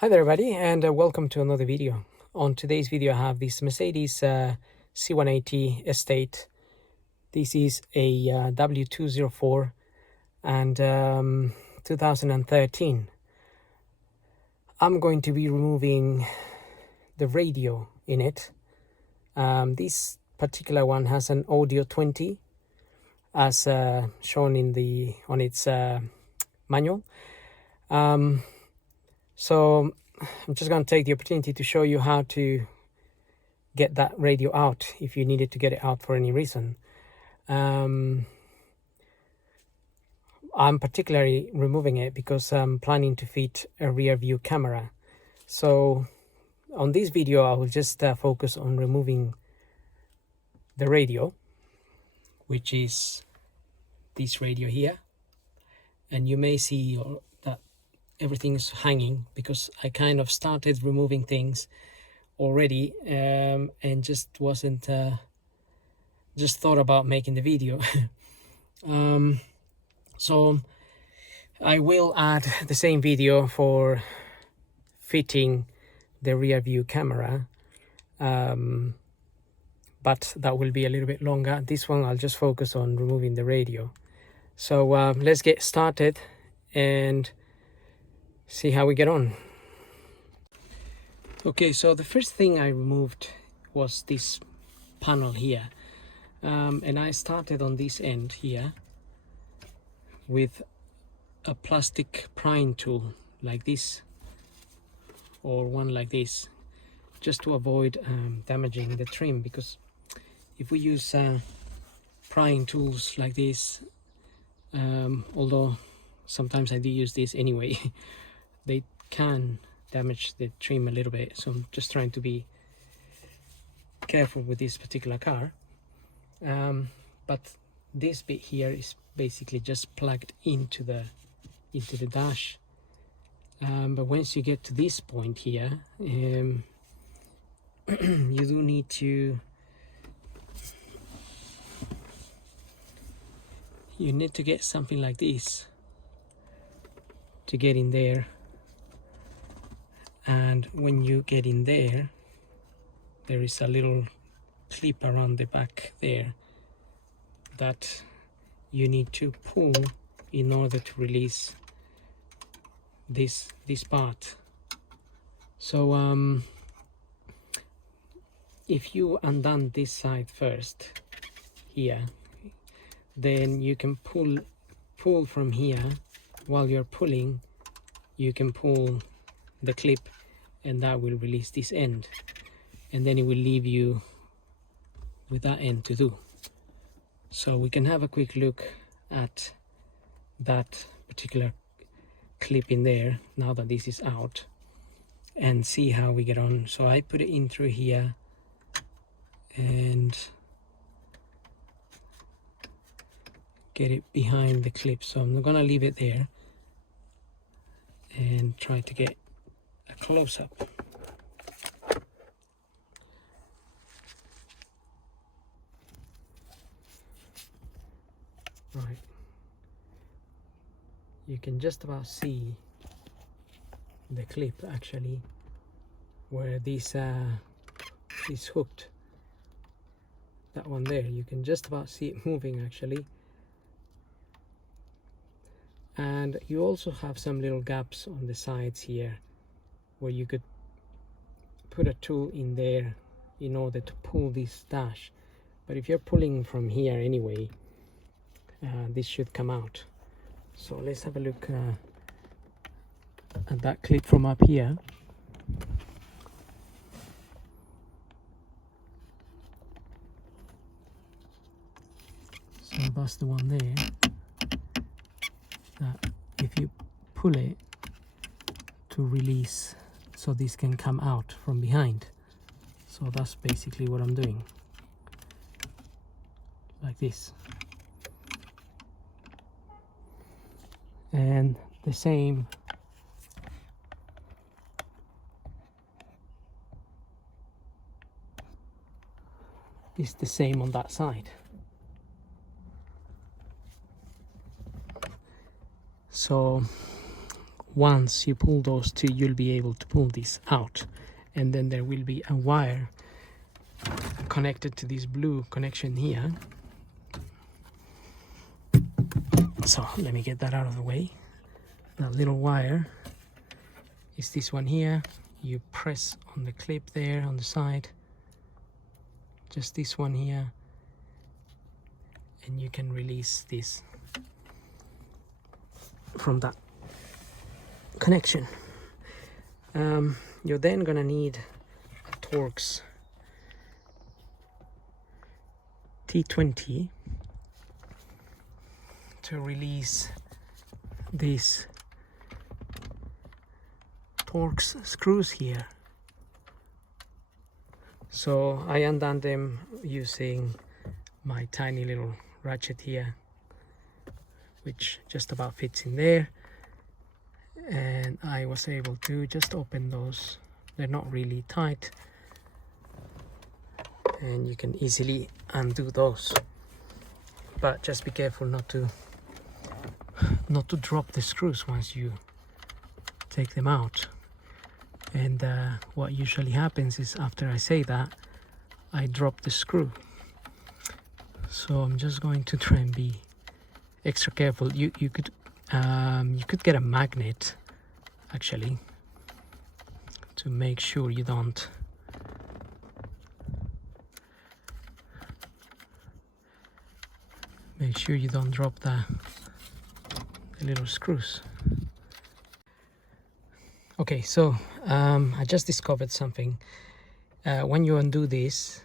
Hi there everybody, and welcome to another video. On today's video I have this Mercedes C180 Estate. This is a W204 and 2013. I'm going to be removing the radio in it. This particular one has an audio 20 as shown on its manual. So I'm just going to take the opportunity to show you how to get that radio out if you needed to get it out for any reason. I'm particularly removing it because I'm planning to fit a rear view camera. So on this video I will just focus on removing the radio, which is this radio here, and you may see that everything is hanging because I kind of started removing things already and just wasn't just thought about making the video. So I will add the same video for fitting the rear view camera, but that will be a little bit longer. This one I'll just focus on removing the radio. So let's get started and see how we get on. Okay, so the first thing I removed was this panel here, and I started on this end here with a plastic prying tool like this, or one like this, just to avoid damaging the trim, because if we use prying tools like this, although sometimes I do use this anyway, they can damage the trim a little bit, so I'm just trying to be careful with this particular car. But this bit here is basically just plugged into the dash, but once you get to this point here, you do need to get something like this to get in there. And when you get in there, there is a little clip around the back there that you need to pull in order to release this part. So if you undone this side first here, then you can pull from here. While you're pulling, you can pull the clip, and that will release this end, and then it will leave you with that end to do. So we can have a quick look at that particular clip in there now that this is out, and see how we get on. So I put it in through here and get it behind the clip, so I'm gonna leave it there and try to get a close-up. Right, you can just about see the clip actually where this is hooked. That one there, you can just about see it moving actually. And you also have some little gaps on the sides here where you could put a tool in there in order to pull this dash. But if you're pulling from here anyway, this should come out. So let's have a look at that clip from up here. So that's the one there, that if you pull it to release, so this can come out from behind. So that's basically what I'm doing, like this. And the same is the same on that side. So once you pull those two, you'll be able to pull this out, and then there will be a wire connected to this blue connection here. So let me get that out of the way. That little wire is this one here. You press on the clip there on the side, just this one here, and you can release this from that connection. You're then gonna need a Torx T20 to release these Torx screws here. So I undone them using my tiny little ratchet here, which just about fits in there, and I was able to just open those. They're not really tight, and you can easily undo those, but just be careful not to drop the screws once you take them out. And what usually happens is, after I say that, I drop the screw. So I'm just going to try and be extra careful. You could get a magnet actually to make sure you don't drop the little screws. Okay, so I just discovered something. When you undo this,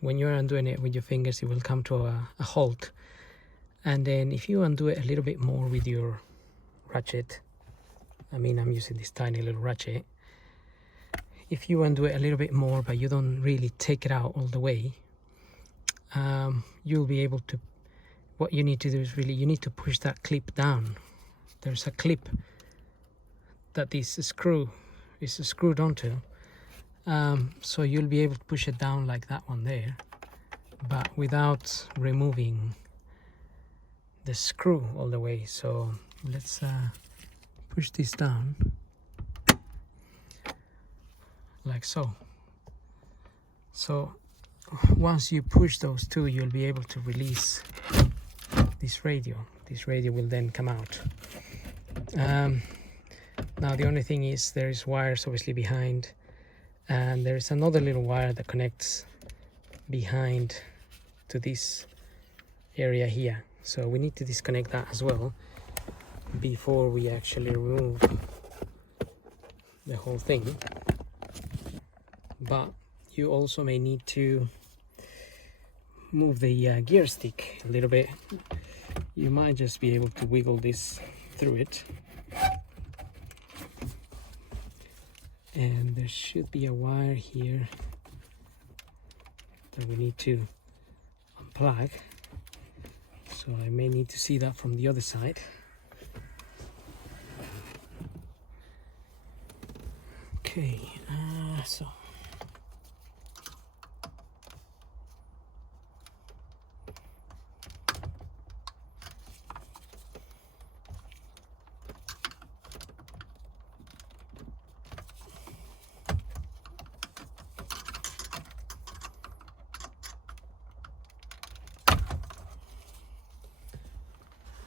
when you're undoing it with your fingers, it will come to a halt. And then if you undo it a little bit more with your ratchet, I mean, I'm using this tiny little ratchet. If you undo it a little bit more, but you don't really take it out all the way, you'll be able to, what you need to do is you need to push that clip down. There's a clip that this screw is screwed onto, so you'll be able to push it down like that one there, but without removing the screw all the way. So let's push this down like so. So once you push those two, you'll be able to release this radio. This radio will then come out. Now the only thing is, there is wires obviously behind, and there is another little wire that connects behind to this area here. So we need to disconnect that as well before we actually remove the whole thing. But you also may need to move the gear stick a little bit. You might just be able to wiggle this through it, and there should be a wire here that we need to unplug, so I may need to see that from the other side. Okay, so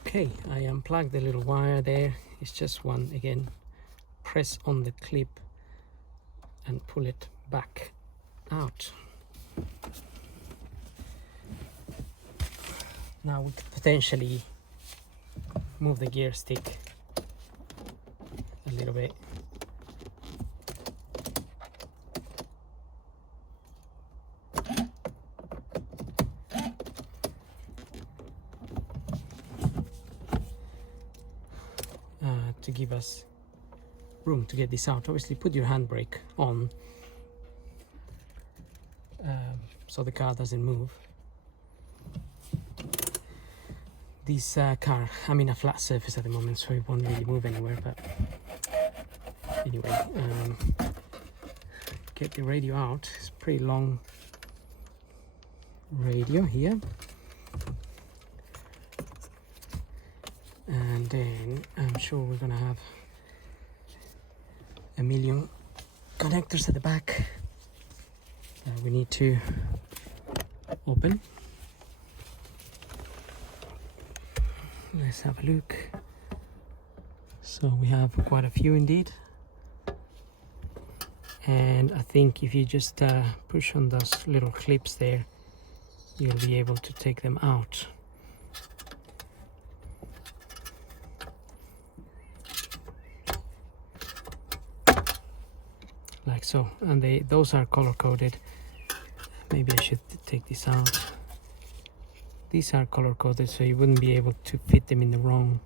okay, I unplugged the little wire there. It's just one. Again, press on the clip and pull it back out. Now we could potentially move the gear stick a little bit. To give us room to get this out. Obviously put your handbrake on so the car doesn't move. This car, I'm in a flat surface at the moment, so it won't really move anywhere, but anyway, get the radio out. It's a pretty long radio here, and then I'm sure we're gonna have a million connectors at the back that we need to open. Let's have a look. So we have quite a few indeed, and I think if you just push on those little clips there, you'll be able to take them out. Like so, and those are color coded. Maybe I should take this out. These are color coded, so you wouldn't be able to fit them in the wrong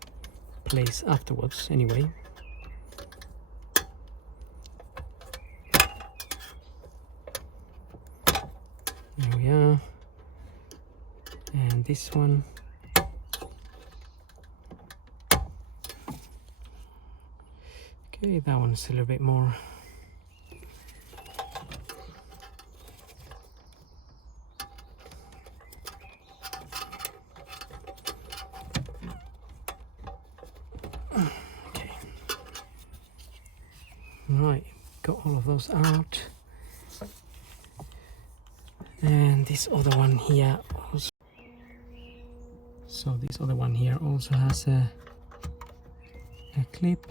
place afterwards anyway. There we are. And this one. Okay, that one's a little bit more. Okay. Right, got all of those out. And this other one here also. So this other one here also has a clip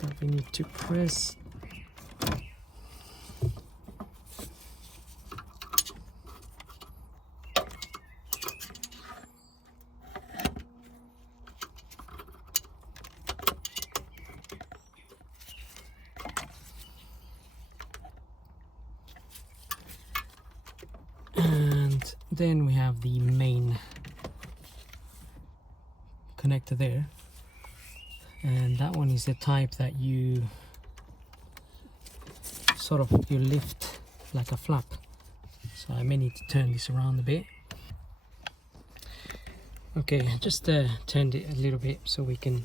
that we need to press. And then we have the main connector there, and that one is the type that you lift like a flap. So I may need to turn this around a bit. Okay, I just turned it a little bit so we can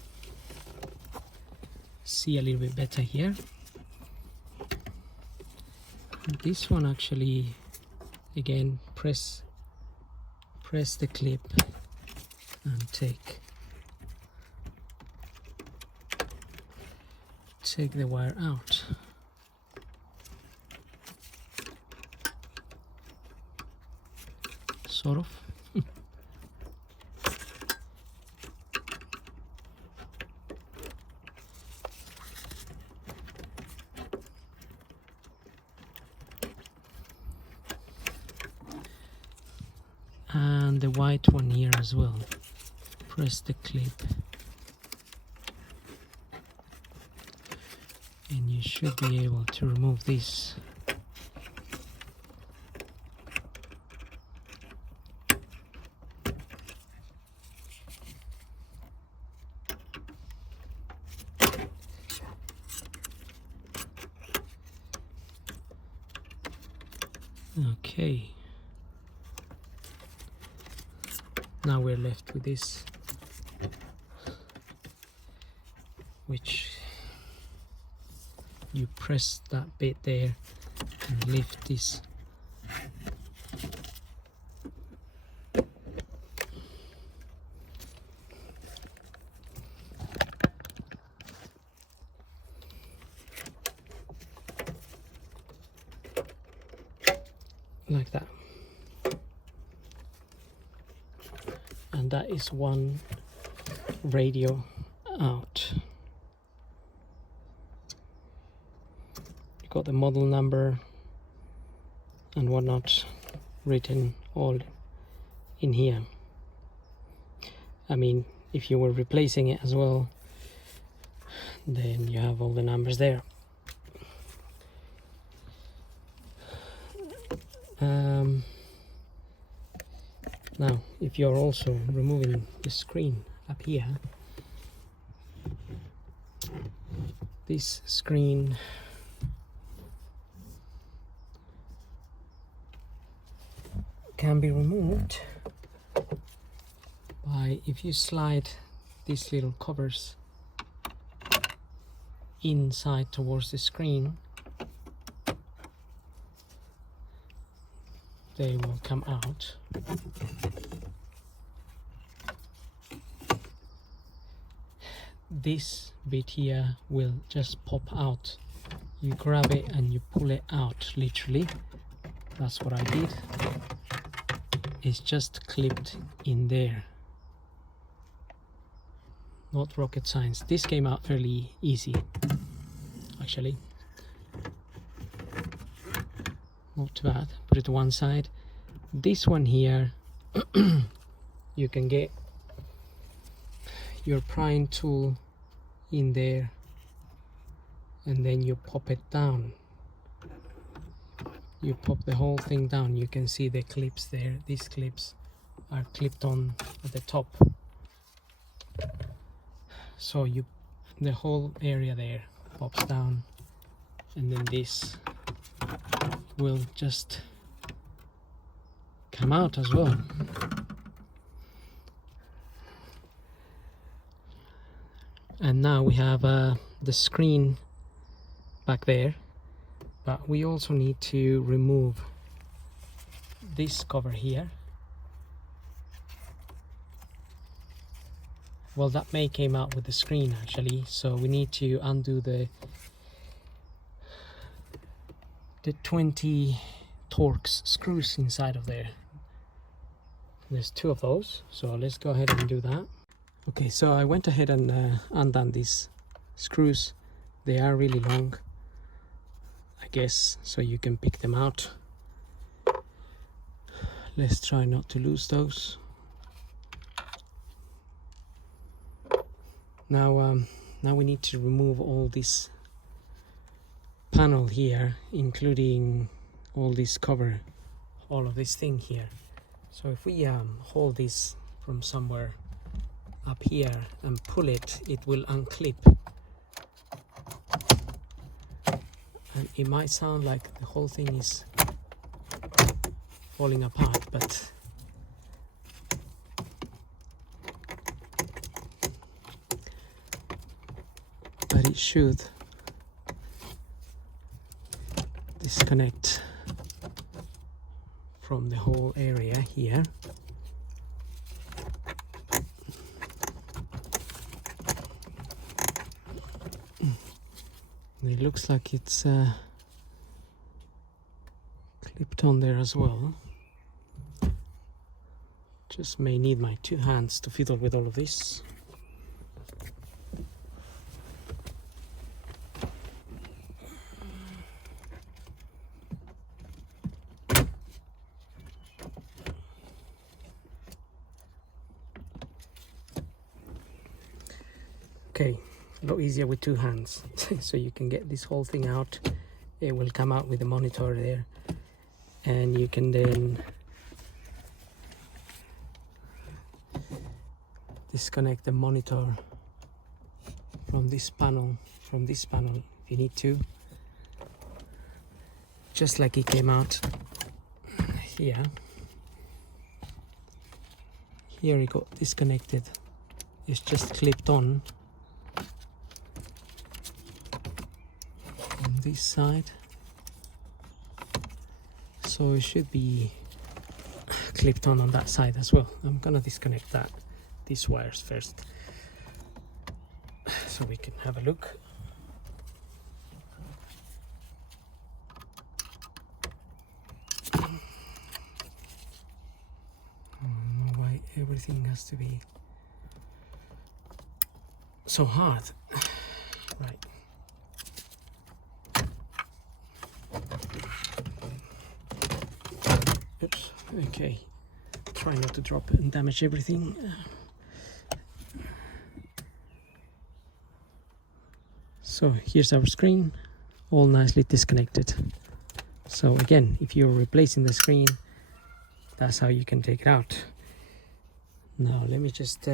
see a little bit better here. This one actually, again, press the clip and take the wire out. Sort of. And the white one here as well. Press the clip and you should be able to remove this. Okay. Now we're left with this, which you press that bit there and lift this. Like that. And that is one radio out. You got the model number and whatnot written all in here. I mean, if you were replacing it as well, then you have all the numbers there. Now, if you're also removing the screen up here, this screen can be removed by, if you slide these little covers inside towards the screen, they will come out. this bit here will just pop out. You grab it and you pull it out, literally. That's what I did. It's just clipped in there. Not rocket science. This came out fairly easy, actually. Not too bad. Put it to one side. This one here, you can get your prying tool in there and then you pop it down. You pop the whole thing down. You can see the clips there. These clips are clipped on at the top. So the whole area there pops down, and then this will just come out as well. And now we have the screen back there, but we also need to remove this cover here. Well, that may came out with the screen actually, so we need to undo the 20 Torx screws inside of there. There's 2 of those, so let's go ahead and do that. Okay, so I went ahead and undone these screws. They are really long, I guess, so you can pick them out. Let's try not to lose those. Now we need to remove all this panel here, including all this cover, all of this thing here. So if we hold this from somewhere up here and pull it, it will unclip. And it might sound like the whole thing is falling apart, but it should disconnect from the whole area here. It looks like it's clipped on there as well. Just may need my 2 hands to fiddle with all of this. Okay, a lot easier with 2 hands. So you can get this whole thing out. It will come out with the monitor there, and you can then disconnect the monitor from this panel if you need to, just like it came out here. Here it got disconnected. It's just clipped on this side, so it should be clipped on that side as well. I'm gonna disconnect these wires first so we can have a look. I don't know why everything has to be so hard. Right. Oops. Okay. Try not to drop and damage everything. So here's our screen, all nicely disconnected. So again, if you're replacing the screen, that's how you can take it out. Now let me just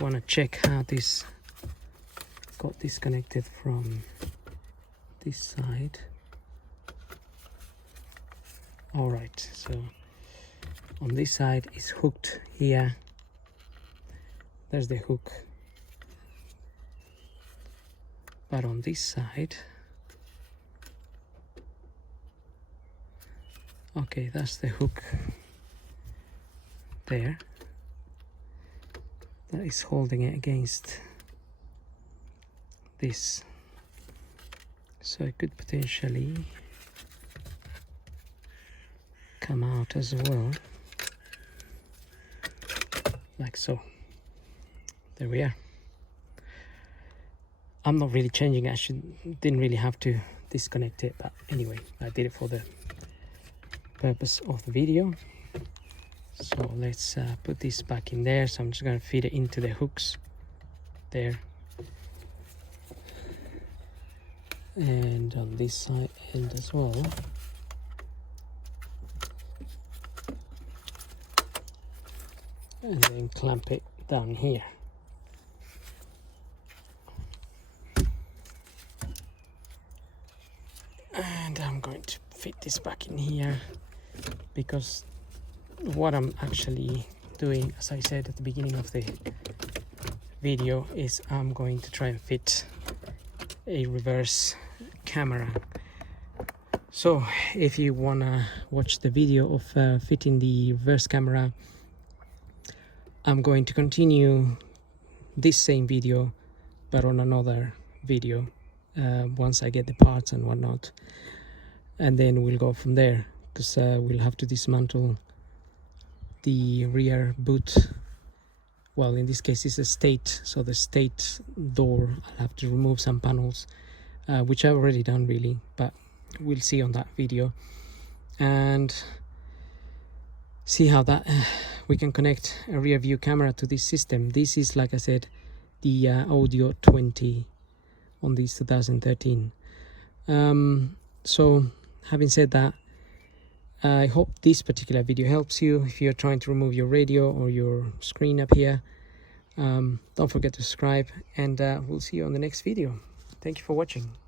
want to check how this got disconnected from this side. All right, so on this side is hooked here. There's the hook. But on this side, Okay, that's the hook there that is holding it against this, so it could potentially come out as well, like so. There we are. I'm not really changing it. Didn't really have to disconnect it, but anyway, I did it for the purpose of the video. So let's put this back in there. So I'm just going to feed it into the hooks there, and on this side end as well. And then clamp it down here. And I'm going to fit this back in here, because what I'm actually doing, as I said at the beginning of the video, is I'm going to try and fit a reverse camera. So if you wanna watch the video of fitting the reverse camera, I'm going to continue this same video but on another video once I get the parts and whatnot, and then we'll go from there, because we'll have to dismantle the rear boot. Well, in this case it's a state, so the state door, I'll have to remove some panels, which I've already done really, but we'll see on that video, and see how that we can connect a rear view camera to this system. This is, like I said, the Audio 20 on this 2013. So having said that, I hope this particular video helps you if you're trying to remove your radio or your screen up here. Don't forget to subscribe, and we'll see you on the next video. Thank you for watching.